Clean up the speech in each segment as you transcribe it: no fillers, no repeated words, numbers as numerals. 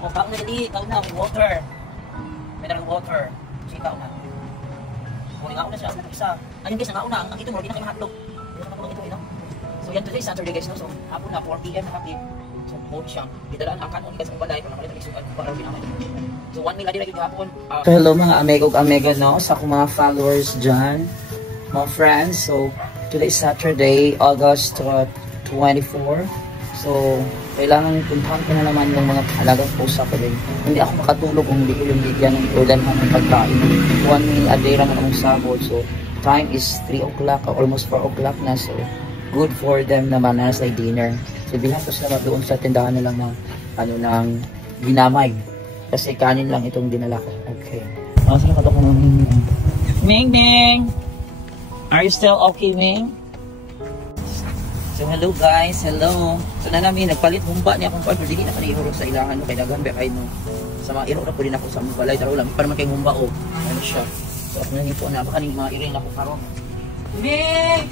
O, kaon na dali. Kaon na. Water. May darang water. Sige, kaon na. Muli nga ako na siya. Isa. Ayun guys, nga una. Ang ito mo, hindi na kayo mahatlog. Hindi na kayo ito, no? So yan today, Saturday guys, no? So hapon na, 4 PM na hapon. So mode siya. Didalaan ang kanon guys, kung balay. Kung nakalit ang isugan, kung parang ginaman. So 1 meal na din yung hapon. So hello mga amego, no? Sa akong mga followers dyan. Mga friends. So today is Saturday, August 24. So kailangan puntahan ko na naman yung mga halagang post ako din. Hindi ako makatulog kung hindi ko yung bigyan ng ulan ng pagkain. 1 meal a day naman ang sabot. So time is 3 o'clock, almost 4 o'clock na. So good for them naman na sa dinner. So bilhan ko sila doon sa tindahan na lang ng ng ginamay. Kasi kanin lang itong dinala ko. Okay. Sige ka ko ng Ming Ming! Are you still okay, Ming? So hello guys, hello. So na namin nagpalit humba niya akong partner, dili na kanihurog sa ilahan no kay daghan ba kay no. Sa mga iro ra pud din ako sa balay daro lang para man kay humba o. Ano siya. So ako nang ipo na baka ning mga iring ako karon. Ming!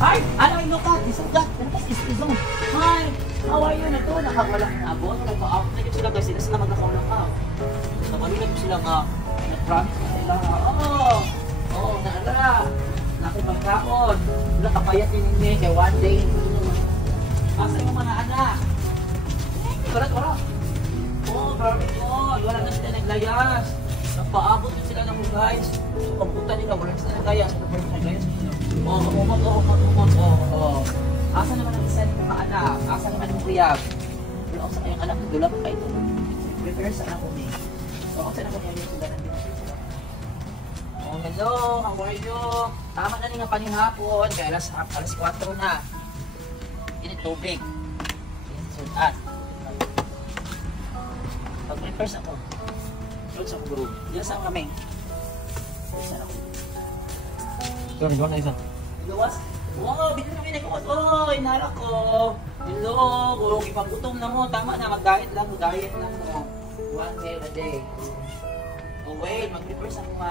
Hi! Ano yung lokat? Isugat! Isugong! Hi! How are you na to? Nakawala na abot. Nagpa-out na yun sila guys. Sila sila magkakaulang ka. So malinag sila nga. Nag-promise na sila. Oo! Naala! Nakipagkaon! Wala kapayat din ninyo. Kaya one day. Asa yung mga anak? Wala! Oo! Grabe yun! Wala na sila naglayas. Nagpaabot yun sila ng guys. So pagpunta nila. Wala sila naglayas. Naglayas nila. Oh. Asa naman ang isa ng mga anak? Asa naman ang kuyab? Wala ako sa kayong anak, nagdulap kayo ito. Prepare sa anak ko ni. So, ako sa anak ko niya yung sugaran din. Oh, hello, how are you? Tama na nga panihapon, kaya alas 4 na. Init tubig. Sudat. Pag-prepare sa ako. Sulit sa guru. Diyan saan kami? Saan ako? Sorry, doon na isa. Luwas? Wow, bigyan kami nagluwas. Oy, nara ko. Hello, kung ipagutom na mo, tama na, mag-diet lang mo. 1 meal a day. Oh wait, mag-prepare sa mga.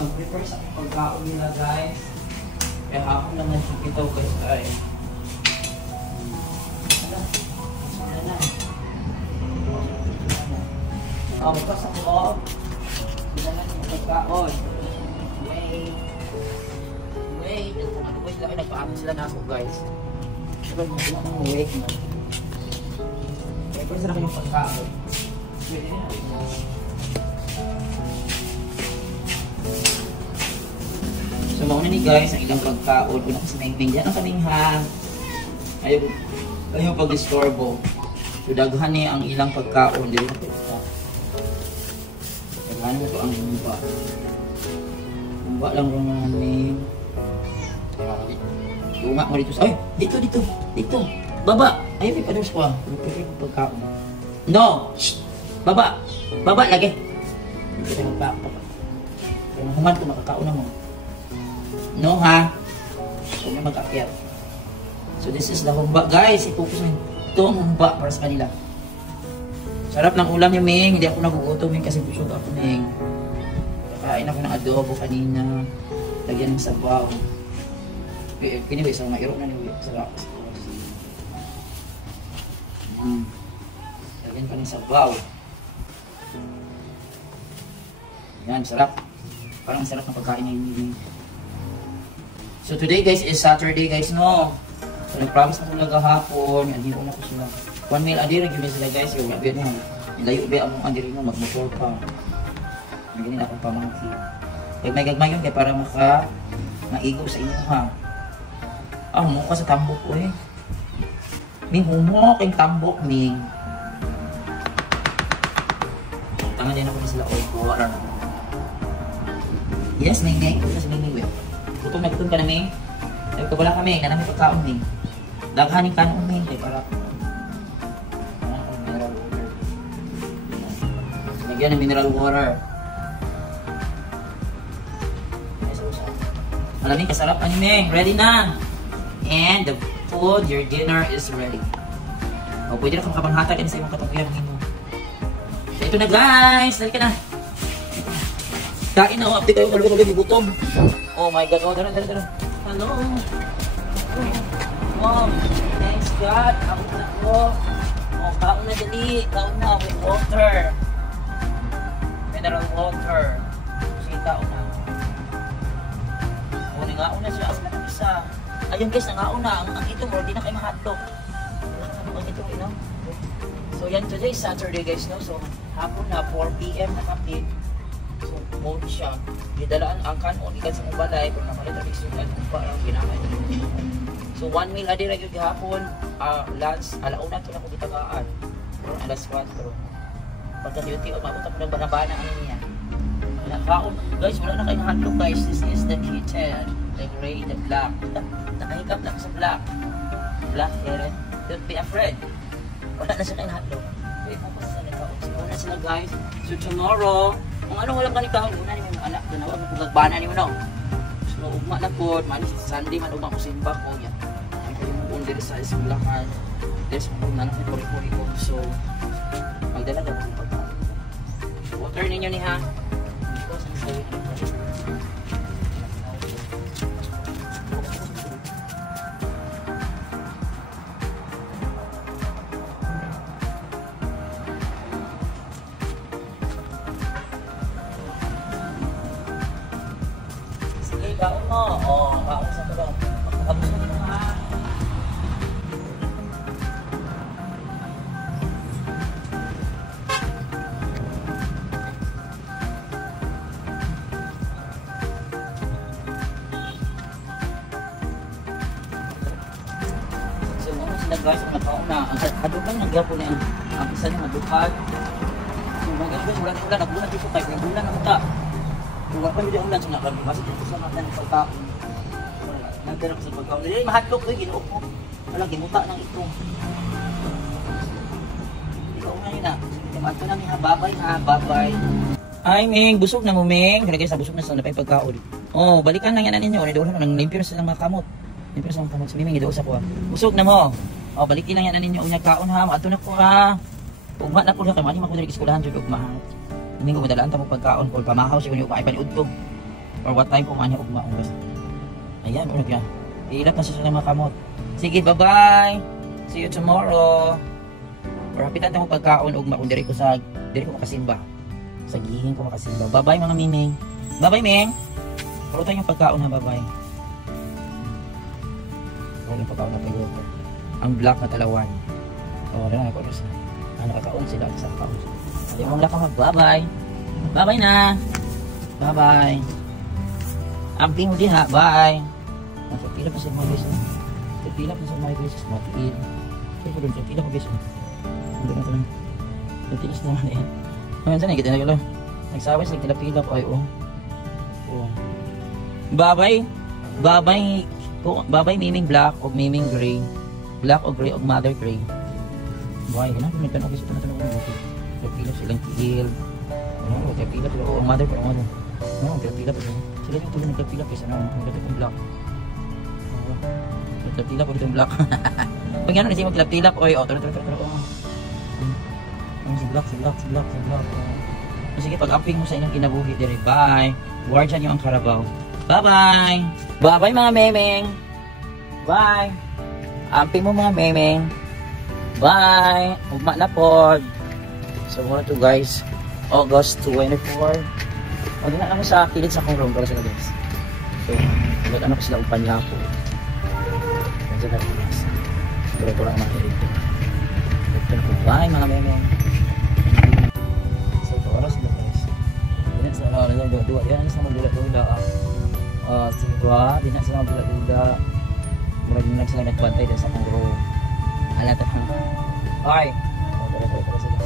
Mag-prepare sa pagkaon nila guys. Kaya hapon naman ito guys ay. Magpas ang loob. Binalan yung pagkaon. Wait. Wait lang. Nagpaano sila na ako guys. Sure, wait na. Kaya pwede sila kayong pagkaon. So mauna ni guys ang ilang pagkaon. Kung ako sa maingping dyan ang kaming ha. Ayaw pag-disturbo. So daghan niya ang ilang pagkaon. Dili na pwede. Ano ito ang humba? Humba lang rin namin. Lunga mo dito sa... Ay! Dito! Baba! Ayaw may paders ko ah. Pwede ko pagkaon. No! Shhh! Baba! Baba lagi! Hindi ka magpapa. Kaya mahuman ko makakaon na mo. No ha? Huwag na mag-akyat. So this is the humba. Guys, i-focus mo. Ito ang humba para sa kanila. Sarap ng ulam niya, Ming. Hindi ako nagugutom, Ming, kasi busog ako, Ming. Kain ako ng adobo kanina. Lagyan ng sabaw. Kiniwi, sa mga iro na niwi. Sarap. Lagyan ka ng sabaw. Yan, sarap. Parang sarap ng pagkain niya, Ming. So today, guys, is Saturday, guys, no? So nag-promise ako nagahapon. Yan, hindi ko na ko sila. 1 meal a day, nag-gawin sila guys. Yung labi mo, ilayo ba ang andiri mo, mag-motor pa. Naganin akong pamangki. Gagmay yun kaya para maigo sa inyo ha. Humo ka sa tambok ko eh. Ming, humo kayong tambok, Ming. Tangan din ako na sila oil water. Yes, Ming. Yes, Ming. Gutom na ka na, Ming. Nagkabala kami, nanami pagkaon, Ming. Daghaning kanon, Ming. Kaya para lagyan ng mineral water. Malamig, kasarap anime. Ready na. And the food, your dinner is ready. O, pwede na kung kapanghatag sa imong katungkuyan mo. So, ito na guys. Dali ka na. Kain na. Update tayo. Kalugod-lugod yung gutom. Oh my God. Oh, dara. Hello. Mom, thanks God. Kaon na ko. Oh, kaon na dali. Kaon na with water. Mineral water. Sita na. Oh, nangaon na siya. Asa na isa? Ayun guys, nangaon na. Ang ito mo, di na kayo mahatlog. Ang ito, you know? So yan, today is Saturday guys, no? So, hapon na, 4 PM na kapit. So, mode siya. Didalaan ang kanon, ikan sa balay, kung nakalit ang isunan, kung parang ginamay. So, 1 meal a day rin yung hapon, lunch, alauna ito na kung itagaan. Pero alas 4. Pagka-duty, umabot ako ng banabana ano niya. Nakaon, guys, wala na kayo nahatlog guys. This is the kitten, the gray, the black. Nakahikap lang sa black. Black, Eren. Don't be afraid. Wala na siya kayo nahatlog. Okay, tapos sa nagkaon. Siguro na sila guys. So, tomorrow, kung anong walang kanikaon, una ni mga anak, ganawa mo kung gagbana ni mo no. So, ugma na po, man, Sunday man ugma ko simba ko yan. Ay kayo mo kung dito sa eskwelahan. There's kung nanak ni puri-puri ko. So, magdala daw kung pagkain. So, water ninyo ni ha. Kaon mo. O, kaon sa tulong. Magkakabos mo nito ha. So, ano sila guys, ang nagkaon na. Ang kadukang nagyapo na ang isa niya madukad. So, mga guys, wala na ulan. Nagbulan dito kayo. Nagbulan na uta. Kung wala kami di ulan, so nakabibasa dito sa mga ng pagkaon. Nagdara ko sa pagkaon. Ay, mahatlog ko, ginuok ko. Wala, gimuta ng ito. Ikaw na yun na. Tumato namin ha, babay ha, babay. Ay, Ming, busog na mo, Ming. Kaya guys, busog na sa napay pagkaon. Oh, balikan lang yan na ninyo. Nidoon na, nang limpyo sa mga kamot. Limpyo sa mga kamot. Si Ming, idoon sa ko ha. Busog na mo. Oh, balikin lang yan na ninyo. Unyag kaon ha, maato na ko ha. Ugma na ko na kayo. Mali makunalig iskulahan dyan, ugma ha. Hindi ko madalaan tapos pagkaon or pamahaw siya kung yung kaipaniud ko or what time kung ano ugma ang basta. Ayan, ulag yan. Iilap na siya sa mga kamot. Sige, bye-bye. See you tomorrow. Or hapitan tayo pagkaon ugma kung diri ko makasimba. Sa gihin ko makasimba. Bye-bye mga Miming. Bye-bye, Ming. Puro tayo yung pagkaon ha, bye-bye. Puro yung pagkaon na tayo. Ang black na talawan. O, rin ako rin sa. Nakakaon sila sa kaon. Hindi mo lang bye-bye. Bye-bye na. Bye-bye. Amping mo din ha. Bye. Pila pa sa mga guys. Pila pa sa mga guys. Matiil. Kaya ko doon. Pila pa guys. Hindi na ito lang. Pagtilas naman eh. Ngayon saan eh. Kita na galo. Nagsaway sa pila pa. Ay oh. Bye-bye. Bye-bye. Bye-bye Miming Black o Miming Gray. Black o Gray o Mother Gray. Bye. Ganun. Ganun. Ganun. Pila silang tiil. Ano, pila pero ang mother pero ano. No, pila pero sila yung tuloy nagpila kasi ano, nagpila black. Nagpila po ditong black. Pag ano kasi magpila oy, oh, tuloy. Si black. Sige, pag-amping mo sa inyong kinabuhi dire. Bye. Guardian yung ang Carabao. Bye-bye. Bye-bye mga memeng. Bye. Amping mo mga memeng. Bye. Ugma na pod. So muna to guys, August 24. Huwag na kami sa kilid sa akong room para sila guys. So, huwag na ko sila upan niya ako. Nandiyan na rin guys. Pero ko lang mga kilid. Bye mga memeng. So, ito oras na guys. Dinan sa mga dua-dua. Yan sa mga dula-dula. Dinan sa mga dula-dula. Murag nyo lang sila nagbantay din sa akong room. Alata ka. Bye! Tara sila.